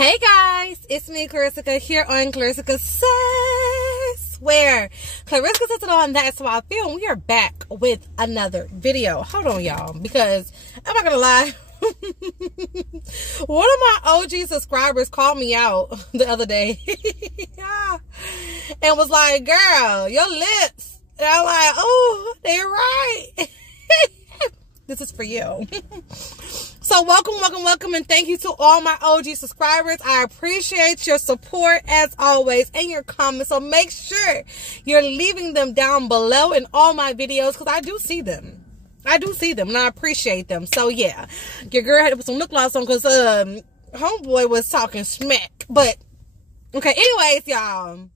Hey guys, it's me, Klarissica, here on Klarissica Says, where Klarissica says it all, and that's why I feel we are back with another video. Hold on, y'all, because I'm not gonna lie. One of my OG subscribers called me out the other day yeah, and was like, girl, your lips. And I'm like, oh, they're right. This is for you. So welcome, and thank you to all my OG subscribers. I appreciate your support as always and your comments. So make sure you're leaving them down below in all my videos, because I do see them. And I appreciate them. So yeah, your girl had to put some lip gloss on because homeboy was talking smack. But okay, anyways, y'all,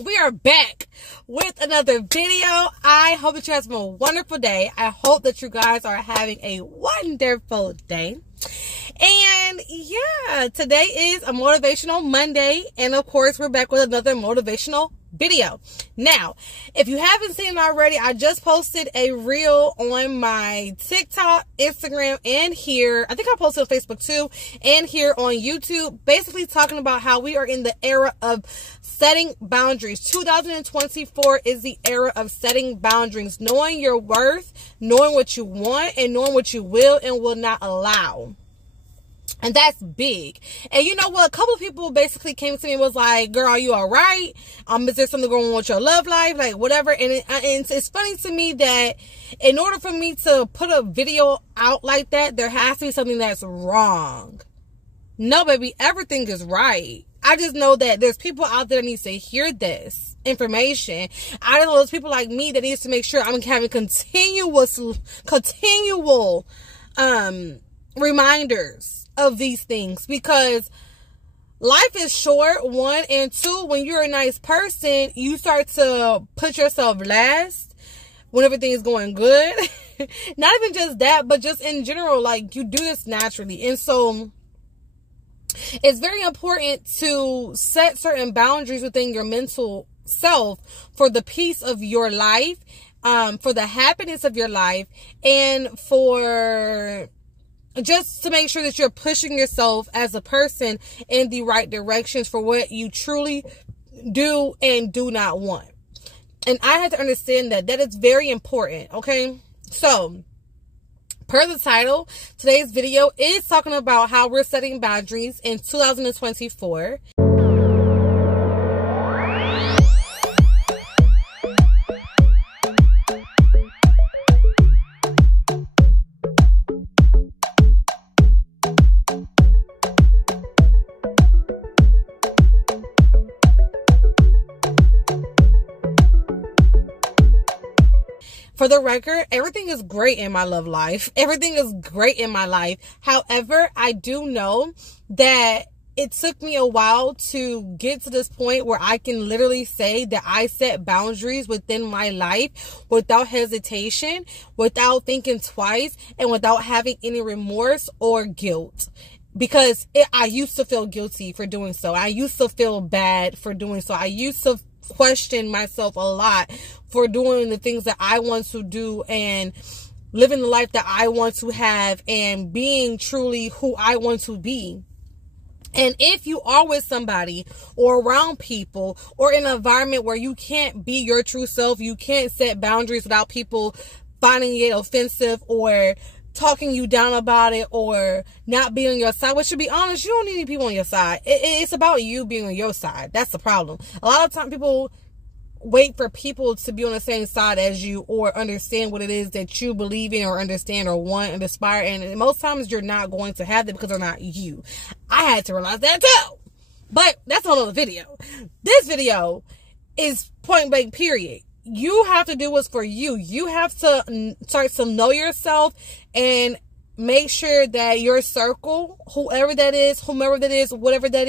we are back with another video. I hope that you have a wonderful day. I hope that you guys are having a wonderful day. And yeah, today is a motivational Monday, and of course we're back with another motivational video. Now, if you haven't seen it already, I just posted a reel on my TikTok, Instagram, and here, I think I posted on Facebook too, and here on YouTube, basically talking about how we are in the era of setting boundaries. 2024 is the era of setting boundaries, knowing your worth, knowing what you want, and knowing what you will and will not allow. And that's big. And you know what? A couple of people basically came to me and was like, girl, are you all right? Is there something going on with your love life? Like, whatever. And it's funny to me that in order for me to put a video out like that, there has to be something that's wrong. No, baby, everything is right. I just know that there's people out there that needs to hear this information. I know those people like me that needs to make sure I'm having continual reminders of these things, because life is short, one, and two, when you're a nice person, you start to put yourself last when everything is going good. Not even just that, but just in general, like, you do this naturally. And so it's very important to set certain boundaries within your mental self for the peace of your life, for the happiness of your life, and for just to make sure that you're pushing yourself as a person in the right directions for what you truly do and do not want. And I had to understand that is very important, okay? So, per the title, today's video is talking about how we're setting boundaries in 2024. For the record, everything is great in my love life. Everything is great in my life. However, I do know that it took me a while to get to this point where I can literally say that I set boundaries within my life without hesitation, without thinking twice, and without having any remorse or guilt. Because I used to feel guilty for doing so. I used to feel bad for doing so. I used to question myself a lot for doing the things that I want to do and living the life that I want to have and being truly who I want to be. And if you are with somebody or around people or in an environment where you can't be your true self, you can't set boundaries without people finding it offensive or talking you down about it or not being on your side, which, to be honest, you don't need any people on your side. It's about you being on your side. That's the problem. A lot of times people wait for people to be on the same side as you or understand what it is that you believe in or understand or want and aspire. And most times you're not going to have that because they're not you. I had to realize that too. But that's another video. This video is point blank, period. You have to do what's for you. You have to start to know yourself and make sure that your circle, whoever that is, whomever that is, whatever that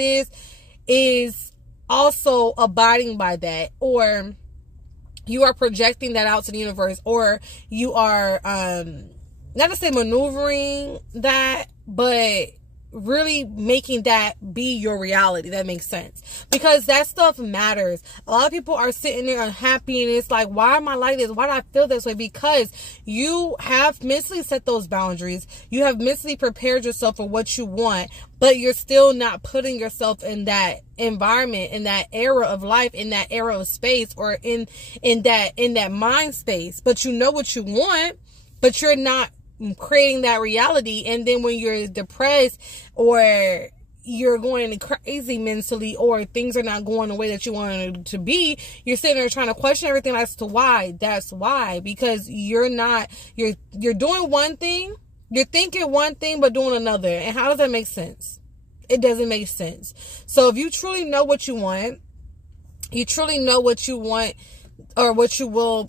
is also abiding by that, or you are projecting that out to the universe, or you are not to say maneuvering that, but really making that be your reality. That makes sense, because that stuff matters. A lot of people are sitting there unhappy, and it's like, why am I like this? Why do I feel this way? Because you have mentally set those boundaries. You have mentally prepared yourself for what you want, but you're still not putting yourself in that environment, in that era of life, in that era of space, or in that mind space. But you know what you want, but you're not creating that reality. And then when you're depressed, or you're going crazy mentally, or things are not going the way that you wanted it to be, you're sitting there trying to question everything as to why. That's why, because you're doing one thing, you're thinking one thing, but doing another. And how does that make sense? It doesn't make sense. So if you truly know what you want, you truly know what you want, or what you will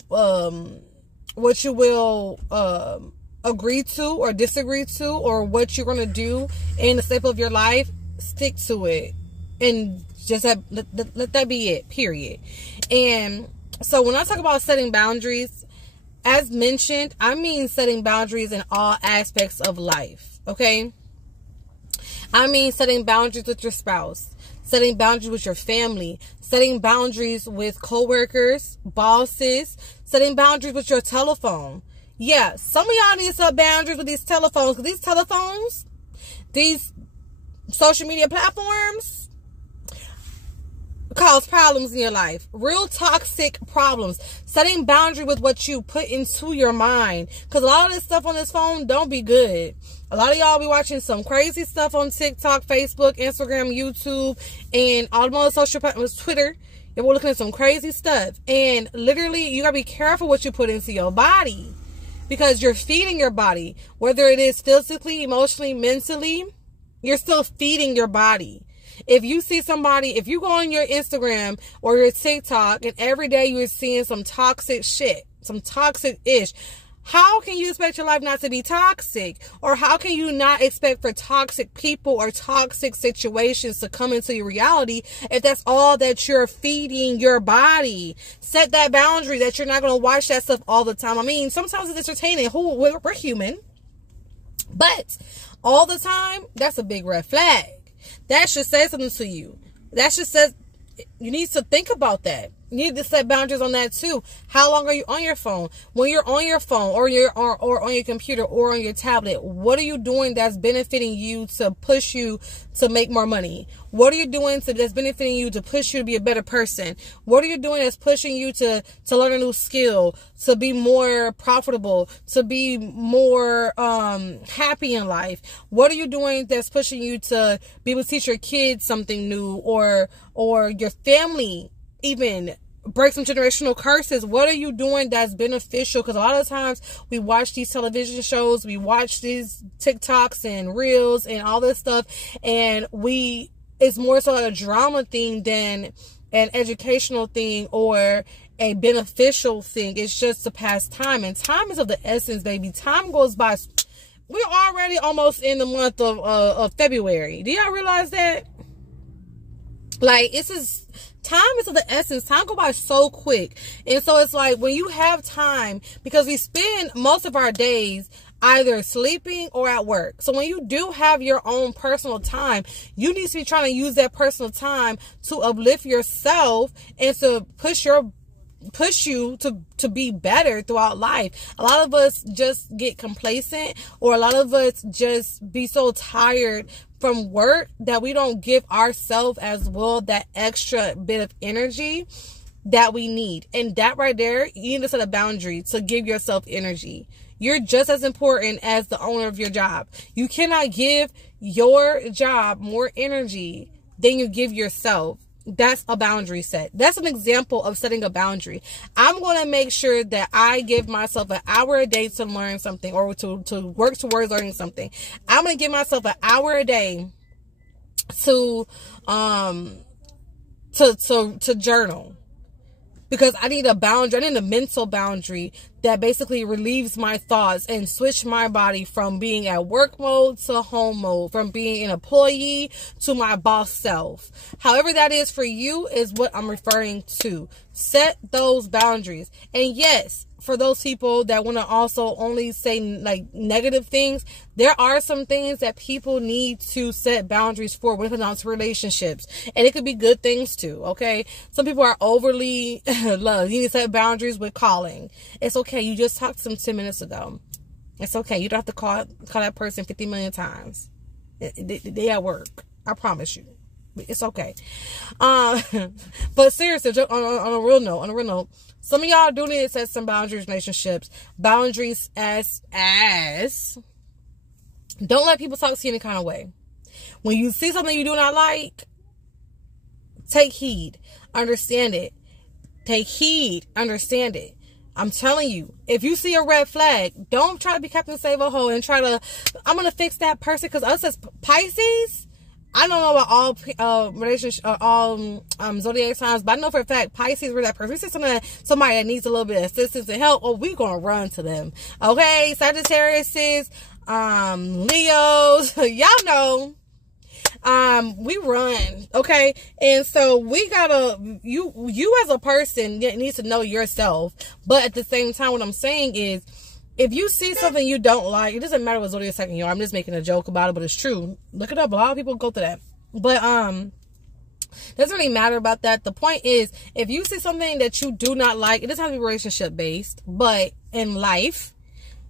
agree to or disagree to, or what you're going to do in the step of your life, stick to it, and just let that be it, period. And so when I talk about setting boundaries, as mentioned, I mean setting boundaries in all aspects of life, okay? I mean setting boundaries with your spouse, setting boundaries with your family, setting boundaries with coworkers, bosses, setting boundaries with your telephone. Yeah, some of y'all need to set boundaries with these telephones, because these telephones, these social media platforms, cause problems in your life. Real toxic problems. Setting boundary with what you put into your mind, because a lot of this stuff on this phone don't be good. A lot of y'all be watching some crazy stuff on TikTok, Facebook, Instagram, YouTube, and all the other social platforms, Twitter. You're looking at some crazy stuff. And literally, you gotta be careful what you put into your body, because you're feeding your body. Whether it is physically, emotionally, mentally, you're still feeding your body. If you see somebody, if you go on your Instagram or your TikTok, and every day you're seeing some toxic shit, some toxic ish, how can you expect your life not to be toxic? Or how can you not expect for toxic people or toxic situations to come into your reality if that's all that you're feeding your body? Set that boundary that you're not going to watch that stuff all the time. I mean, sometimes it's entertaining. We're human. But all the time, that's a big red flag. That should say something to you. That should say, you need to think about that. You need to set boundaries on that too. How long are you on your phone? When you're on your phone, or on your computer, or on your tablet, what are you doing that's benefiting you to push you to make more money? What are you doing that's benefiting you to push you to be a better person? What are you doing that's pushing you to learn a new skill, to be more profitable, to be more happy in life? What are you doing that's pushing you to be able to teach your kids something new, or your family even break some generational curses? What are you doing that's beneficial? Because a lot of times we watch these television shows, we watch these TikToks and Reels and all this stuff, and it's more so like a drama thing than an educational thing or a beneficial thing. It's just to pass time, and time is of the essence, baby. Time goes by. We're already almost in the month of February. Do y'all realize that? Like, time is of the essence. Time goes by so quick. And so it's like, when you have time, because we spend most of our days either sleeping or at work. So when you do have your own personal time, you need to be trying to use that personal time to uplift yourself and to push you to be better throughout life. A lot of us just get complacent, or a lot of us just be so tired from work that we don't give ourselves as well that extra bit of energy that we need. And that right there, you need to set a boundary to give yourself energy. You're just as important as the owner of your job. You cannot give your job more energy than you give yourself. That's a boundary set. That's an example of setting a boundary. I'm going to make sure that I give myself an hour a day to learn something, or to work towards learning something. I'm going to give myself an hour a day to journal, because I need a boundary. I need a mental boundary that basically relieves my thoughts and switch my body from being at work mode to home mode, from being an employee to my boss self. However that is for you is what I'm referring to. Set those boundaries. And yes, for those people that want to also only say like negative things, there are some things that people need to set boundaries for when it comes to relationships. And it could be good things too, okay? Some people are overly loved. You need to set boundaries with calling. It's okay. You just talked to them 10 minutes ago. It's okay. You don't have to call that person 50 million times. They at work. I promise you. It's okay. But seriously, on a real note, some of y'all do need to set some boundaries in relationships. Boundaries as don't let people talk to you any kind of way. When you see something you do not like, take heed. Understand it. Take heed. Understand it. I'm telling you, if you see a red flag, don't try to be Captain Save-A-Ho and try to, I'm going to fix that person. Because us as Pisces, I don't know about all zodiac signs, but I know for a fact Pisces were that person. We see somebody that needs a little bit of assistance and help, we're gonna run to them. Okay, Sagittariuses, Leos, y'all know, we run. Okay, and so we gotta, you as a person needs to know yourself. But at the same time, what I'm saying is, if you see something you don't like, it doesn't matter what zodiac sign you are. I'm just making a joke about it, but it's true. Look it up. A lot of people go through that. But doesn't really matter about that. The point is, if you see something that you do not like, it doesn't have to be relationship based, but in life,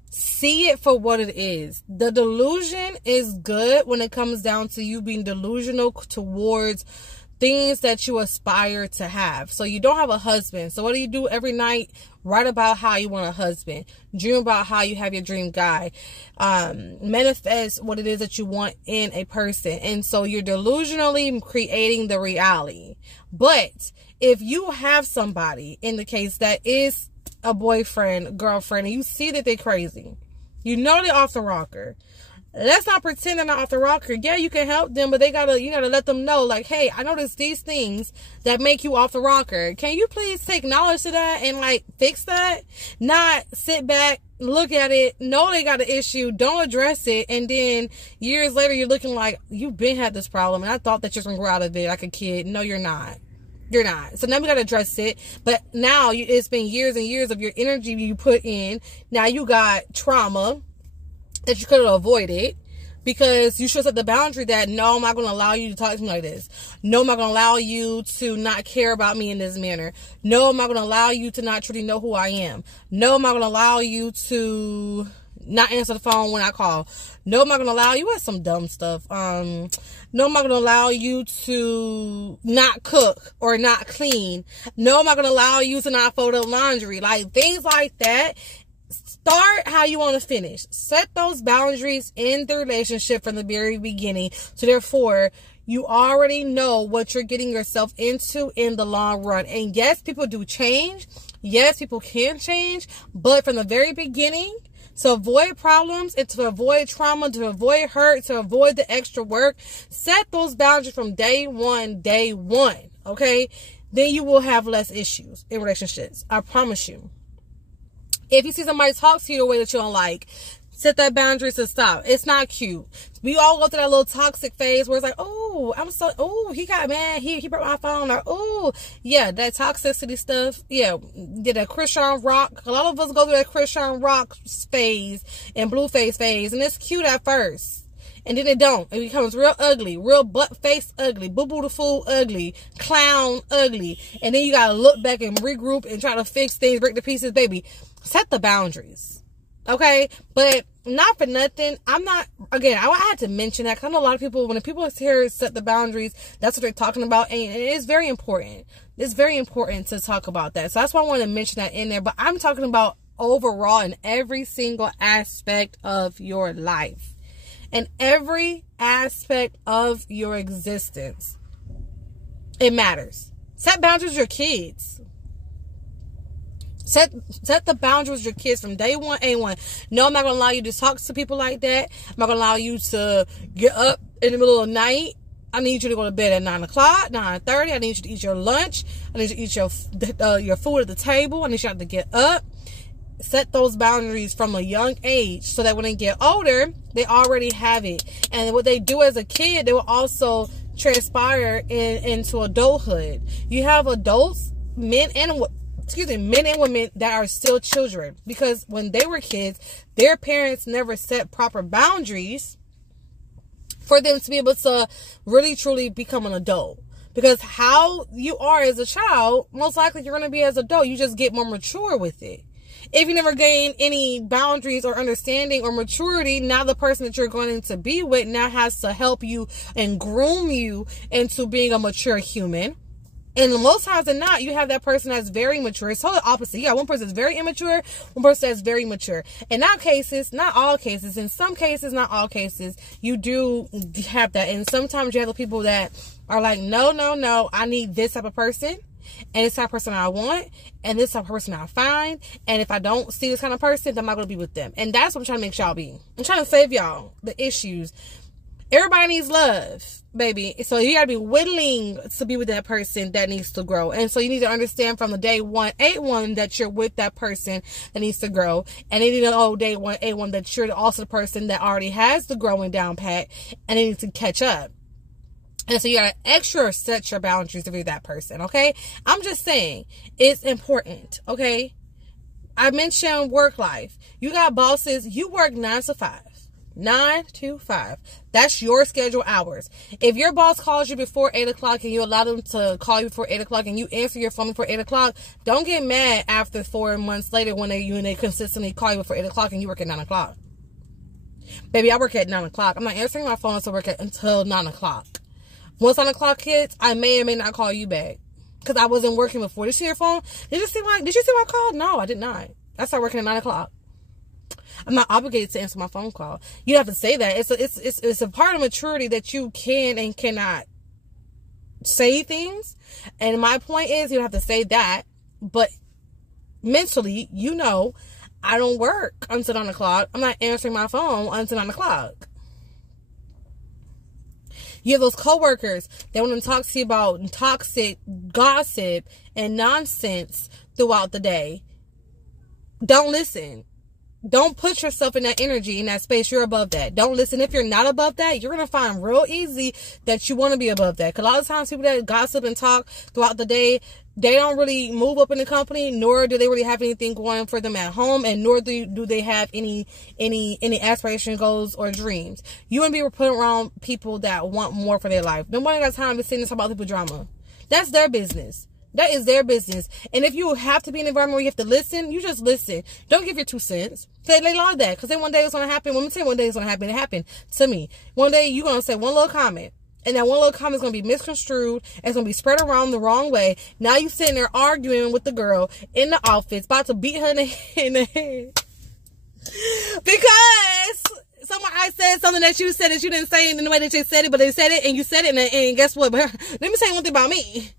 see it for what it is. The delusion is good when it comes down to you being delusional towards things that you aspire to have. So you don't have a husband. So what do you do every night? Write about how you want a husband. Dream about how you have your dream guy. Manifest what it is that you want in a person. And so you're delusionally creating the reality. But if you have somebody in the case that is a boyfriend, girlfriend, and you see that they're crazy, you know they're off the rocker, let's not pretend they're not off the rocker. Yeah, you can help them, but you gotta let them know, like, hey, I noticed these things that make you off the rocker. Can you please take knowledge to that and like fix that? Not sit back, look at it, know they got an issue, don't address it, and then years later you're looking like you've been had this problem and I thought that you're gonna grow out of it like a kid. No, you're not. You're not. So now we got to address it. But now it's been years and years of your energy you put in. Now you got trauma that you could have avoided because you should set the boundary that, no, I'm not going to allow you to talk to me like this. No, I'm not going to allow you to not care about me in this manner. No, I'm not going to allow you to not truly know who I am. No, I'm not going to allow you to not answer the phone when I call. No, I'm not going to allow you. That's some dumb stuff. No, I'm not going to allow you to not cook or not clean. No, I'm not going to allow you to not fold up laundry. Like things like that. Start how you want to finish. Set those boundaries in the relationship from the very beginning. So therefore, you already know what you're getting yourself into in the long run. And yes, people do change. Yes, people can change. But from the very beginning, to avoid problems and to avoid trauma, to avoid hurt, to avoid the extra work, set those boundaries from day one. Okay? Then you will have less issues in relationships. I promise you. If you see somebody talk to you the way that you don't like, set that boundary to stop. It's not cute. We all go through that little toxic phase where it's like, oh, he got mad. He broke my phone. Or, oh, yeah, that toxicity stuff. Yeah, did a Christian rock. A lot of us go through that Christian rock phase and blue face phase. And it's cute at first. And then it don't. It becomes real ugly. Real butt face ugly. Boo-boo the fool ugly. Clown ugly. And then you got to look back and regroup and try to fix things, break the pieces. Baby, set the boundaries. Okay? But not for nothing. I had to mention that because I know a lot of people, when people hear set the boundaries, that's what they're talking about. And it's very important. It's very important to talk about that. So that's why I want to mention that in there. But I'm talking about overall in every single aspect of your life. In every aspect of your existence. It matters. Set boundaries with your kids. Set the boundaries with your kids from day one, A1. No, I'm not going to allow you to talk to people like that. I'm not going to allow you to get up in the middle of the night. I need you to go to bed at 9 o'clock, 9:30. I need you to eat your lunch. I need you to eat your food at the table. I need you to get up. Set those boundaries from a young age so that when they get older, they already have it. And what they do as a kid, they will also transpire into adulthood. You have adults, men and men and women that are still children, because when they were kids, their parents never set proper boundaries for them to be able to really truly become an adult. Because how you are as a child, most likely you're going to be as an adult. You just get more mature with it. If you never gain any boundaries or understanding or maturity, now the person that you're going to be with now has to help you and groom you into being a mature human. And most times than not, you have that person that's very mature. It's totally opposite. You got one person that's very immature, one person that's very mature. In not cases, not all cases, in some cases, not all cases, you do have that. And sometimes you have the people that are like, no, I need this type of person. And this type of person I want. And this type of person I find. And if I don't see this kind of person, then I'm not going to be with them. And that's what I'm trying to make y'all be. I'm trying to save y'all the issues. Everybody needs love, baby. So you gotta be willing to be with that person that needs to grow. And so you need to understand from the day 181 that you're with that person that needs to grow. And then you know day 181 that you're also the person that already has the growing down pat and they need to catch up. And so you gotta extra set your boundaries with that person, okay? I'm just saying, it's important, okay? I mentioned work life. You got bosses, you work 9 to 5. 9 to 5. That's your schedule hours. If your boss calls you before 8 o'clock and you allow them to call you before 8 o'clock and you answer your phone before 8 o'clock, don't get mad after 4 months later when they consistently call you before 8 o'clock and you work at 9 o'clock. Baby, I work at 9 o'clock. I'm not answering my phone until 9 o'clock. Once 9 o'clock hits, I may or may not call you back because I wasn't working before. Did you see your phone? Did you see my call? No, I did not. I started working at 9 o'clock. I'm not obligated to answer my phone call. You have to say that. It's a part of maturity that you can and cannot say things. And my point is, you have to say that. But mentally, I don't work until 9 o'clock. I'm not answering my phone until 9 o'clock. You have those coworkers that want to talk to you about toxic gossip and nonsense throughout the day. Don't listen. Don't put yourself in that energy, in that space. You're above that. Don't listen. If you're not above that, you're going to find real easy that you want to be above that. Because a lot of times people that gossip and talk throughout the day, they don't really move up in the company, nor do they really have anything going for them at home, and nor do they have any aspiration, goals, or dreams. You want to be put around people that want more for their life. Nobody got time to sit and talk about people drama. That's their business. That is their business. And if you have to be in an environment where you have to listen, you just listen. Don't give your 2 cents. They love that. Because then one day it's going to happen. When we say one day it's going to happen, it happened to me. One day you're going to say one little comment. And that one little comment is going to be misconstrued. And it's going to be spread around the wrong way. Now you sitting there arguing with the girl in the office, about to beat her in the head. Because I said something that you said that you didn't say in the way that you said it, but they said it and you said it. And guess what? Let me tell you one thing about me.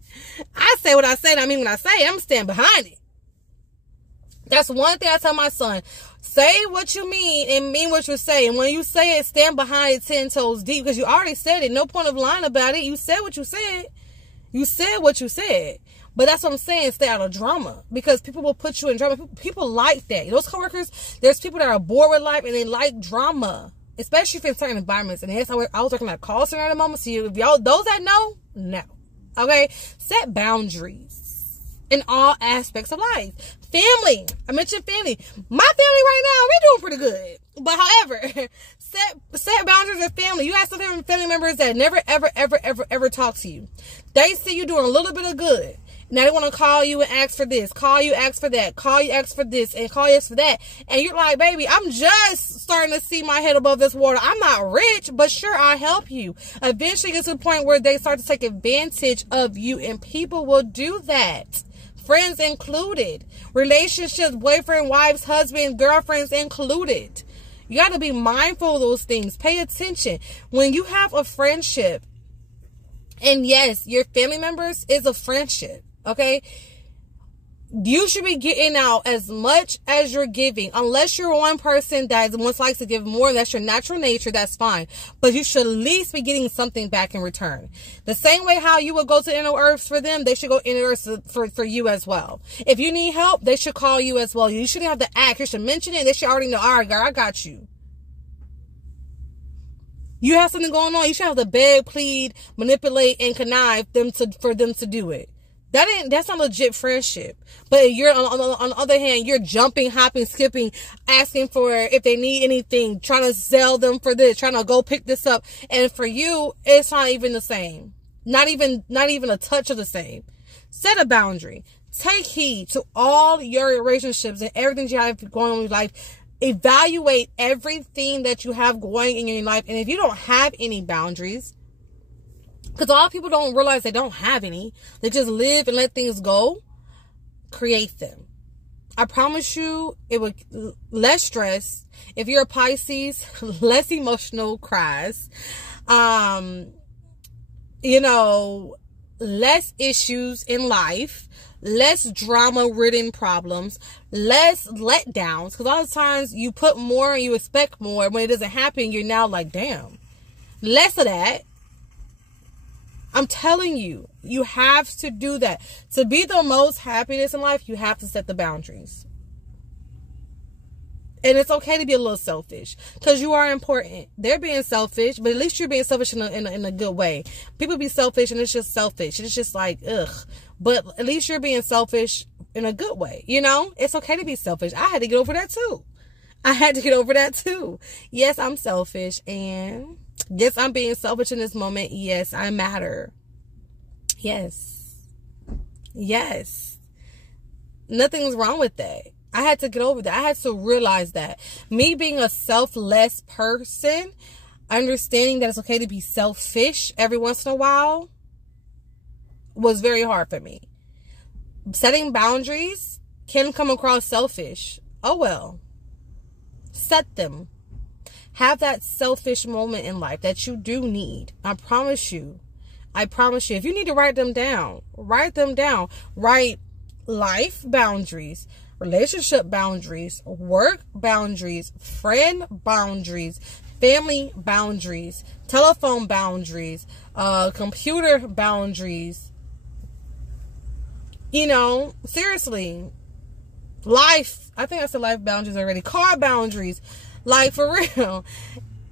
I say what I say, and I mean what I say. I'm stand behind it. That's one thing I tell my son. Say what you mean and mean what you say. And when you say it, stand behind it 10 toes deep. Because you already said it. No point of lying about it. You said what you said. You said what you said. But that's what I'm saying. Stay out of drama. Because people will put you in drama. People like that. Those coworkers, there's people that are bored with life and they like drama. Especially if in certain environments. And I was working at a call center at the moment. So if y'all, those that know, no. Okay? Set boundaries in all aspects of life. Family. I mentioned family. My family right now, we're doing pretty good. But however, set boundaries with family. You have some family members that never, ever talk to you. They see you doing a little bit of good. Now they want to call you and ask for this, call you, ask for that, call you, ask for this, and call you, ask for that. And you're like, baby, I'm just starting to see my head above this water. I'm not rich, but sure, I'll help you. Eventually get to the point where they start to take advantage of you, and people will do that. Friends included. Relationships, boyfriend, wives, husband, girlfriends included. You got to be mindful of those things. Pay attention. When you have a friendship, and yes, your family members is a friendship, okay? You should be getting out as much as you're giving. Unless you're one person that once likes to give more, that's your natural nature, that's fine. But you should at least be getting something back in return. The same way how you would go to inner earths for them, they should go inner earths for you as well. If you need help, they should call you as well. You shouldn't have to ask. You should mention it. They should already know, all right, girl, I got you. You have something going on, you should have to beg, plead, manipulate, and connive for them to do it. That's not legit friendship. But you're on the other hand, you're jumping, hopping, skipping, asking for if they need anything, trying to sell them for this, trying to go pick this up. And for you, it's not even the same. Not even a touch of the same. Set a boundary. Take heed to all your relationships and everything you have going on in your life. Evaluate everything that you have going in your life. And if you don't have any boundaries, because a lot of people don't realize they don't have any, they just live and let things go, create them. I promise you, it would less stress. If you're a Pisces, less emotional cries. Less issues in life, less drama-ridden problems, less letdowns. Because a lot of times you put more and you expect more. When it doesn't happen, you're now like, damn. Less of that. I'm telling you, you have to do that. To be the most happiness in life, you have to set the boundaries. And it's okay to be a little selfish because you are important. They're being selfish, but at least you're being selfish in a good way. People be selfish and it's just selfish. It's just like, ugh. But at least you're being selfish in a good way. You know, it's okay to be selfish. I had to get over that too. Yes, I'm selfish. And yes, I'm being selfish in this moment. Yes, I matter. Yes. Nothing's wrong with that. I had to get over that. I had to realize that. Me being a selfless person, understanding that it's okay to be selfish every once in a while was very hard for me. Setting boundaries can come across selfish. Oh well. Set them. Have that selfish moment in life that you do need. I promise you. If you need to write them down, write them down. Write life boundaries, relationship boundaries, work boundaries, friend boundaries, family boundaries, telephone boundaries, computer boundaries. Seriously. Life, I think I said life boundaries already. Car boundaries. Like, for real.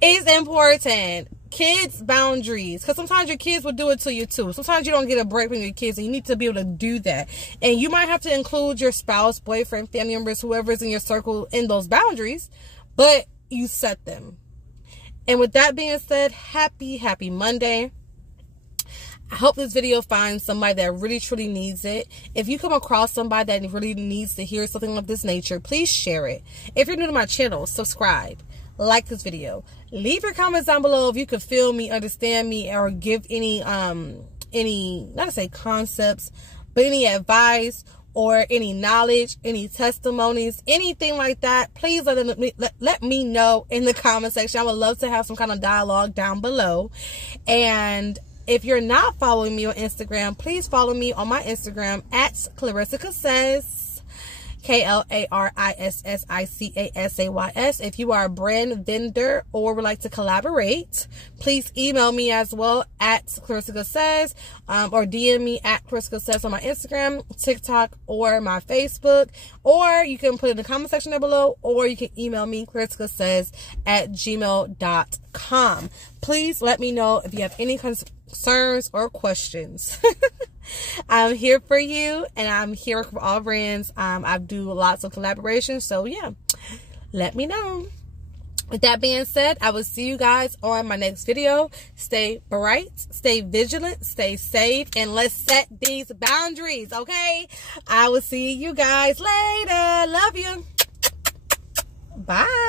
It's important. Kids boundaries. Because sometimes your kids will do it to you too. Sometimes you don't get a break from your kids and you need to be able to do that. And you might have to include your spouse, boyfriend, family members, whoever's in your circle in those boundaries. But you set them. And with that being said, happy Monday. I hope this video finds somebody that really truly needs it. If you come across somebody that really needs to hear something of this nature, please share it. If you're new to my channel, subscribe. Like this video. Leave your comments down below if you can feel me, understand me, or give any not to say concepts, but any advice or any knowledge, any testimonies, anything like that. Please let me know in the comment section. I would love to have some kind of dialogue down below. And if you're not following me on Instagram, please follow me on my Instagram at Klarissica Says. KLARISSICASAYS. If you are a brand vendor or would like to collaborate, please email me as well at Klarissica Says, or DM me at Klarissica Says on my Instagram, TikTok, or my Facebook. Or you can put it in the comment section down below, or you can email me klarissicasays@gmail.com. Please let me know if you have any concerns or questions. I'm here for you, and I'm here for all brands. I do lots of collaborations, so yeah, let me know. With that being said, I will see you guys on my next video. Stay bright, stay vigilant, stay safe, and let's set these boundaries, okay? I will see you guys later. Love you. Bye.